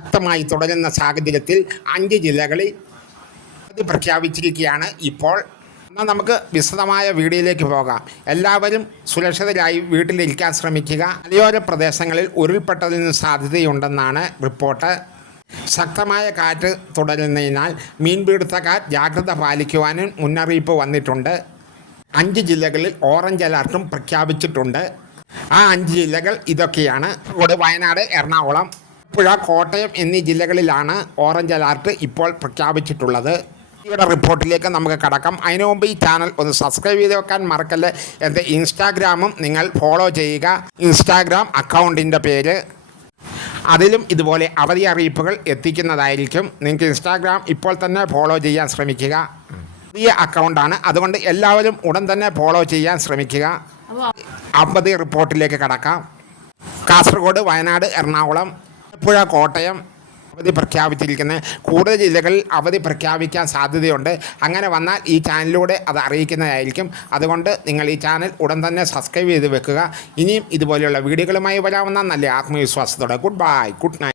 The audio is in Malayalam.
ശക്തമായി തുടരുന്ന സാഹചര്യത്തിൽ 5 ജില്ലകളിൽ അവധി പ്രഖ്യാപിച്ചിരിക്കുകയാണ് ഇപ്പോൾ. എന്നാൽ നമുക്ക് വിശദമായ വീഡിയോയിലേക്ക് പോകാം. എല്ലാവരും സുരക്ഷിതരായി വീട്ടിലിരിക്കാൻ ശ്രമിക്കുക. മലയോര പ്രദേശങ്ങളിൽ ഉരുൾപൊട്ടലിന് സാധ്യതയുണ്ടെന്നാണ് റിപ്പോർട്ട്. ശക്തമായ കാറ്റ് തുടരുന്നതിനാൽ മീൻപിടുത്തക്കാർ ജാഗ്രത പാലിക്കുവാനും മുന്നറിയിപ്പ് വന്നിട്ടുണ്ട്. 5 ജില്ലകളിൽ ഓറഞ്ച് അലർട്ടും പ്രഖ്യാപിച്ചിട്ടുണ്ട്. ആ 5 ജില്ലകൾ ഇതൊക്കെയാണ്: വയനാട്, എറണാകുളം, ആലപ്പുഴ, കോട്ടയം എന്നീ ജില്ലകളിലാണ് ഓറഞ്ച് അലർട്ട് ഇപ്പോൾ പ്രഖ്യാപിച്ചിട്ടുള്ളത്. ഇവിടെ റിപ്പോർട്ടിലേക്ക് നമുക്ക് കടക്കാം. അതിനു മുമ്പ് ഈ ചാനൽ ഒന്ന് സബ്സ്ക്രൈബ് ചെയ്ത് വെക്കാൻ മറക്കല്ലേ. എൻ്റെ ഇൻസ്റ്റാഗ്രാമും നിങ്ങൾ ഫോളോ ചെയ്യുക. ഇൻസ്റ്റാഗ്രാം അക്കൗണ്ടിൻ്റെ പേര്. അതിലും ഇതുപോലെ അവധി അറിയിപ്പുകൾ എത്തിക്കുന്നതായിരിക്കും. നിങ്ങൾക്ക് ഇൻസ്റ്റാഗ്രാം ഇപ്പോൾ തന്നെ ഫോളോ ചെയ്യാൻ ശ്രമിക്കുക. പുതിയ അക്കൗണ്ടാണ്, അതുകൊണ്ട് എല്ലാവരും ഉടൻ തന്നെ ഫോളോ ചെയ്യാൻ ശ്രമിക്കുക. അവധി റിപ്പോർട്ടിലേക്ക് കടക്കാം. കാസർഗോഡ്, വയനാട്, എറണാകുളം, ആലപ്പുഴ, കോട്ടയം അവധി പ്രഖ്യാപിച്ചിരിക്കുന്നത്. കൂടുതൽ ജില്ലകളിൽ അവധി പ്രഖ്യാപിക്കാൻ സാധ്യതയുണ്ട്. അങ്ങനെ വന്നാൽ ഈ ചാനലിലൂടെ അത് അറിയിക്കുന്നതായിരിക്കും. അതുകൊണ്ട് നിങ്ങൾ ഈ ചാനൽ ഉടൻ തന്നെ സബ്സ്ക്രൈബ് ചെയ്ത് വെക്കുക. ഇനിയും ഇതുപോലെയുള്ള വീഡിയോകളുമായി വരാവുന്ന നല്ല ആത്മവിശ്വാസത്തോടെ ഗുഡ് ബൈ, ഗുഡ് നൈറ്റ്.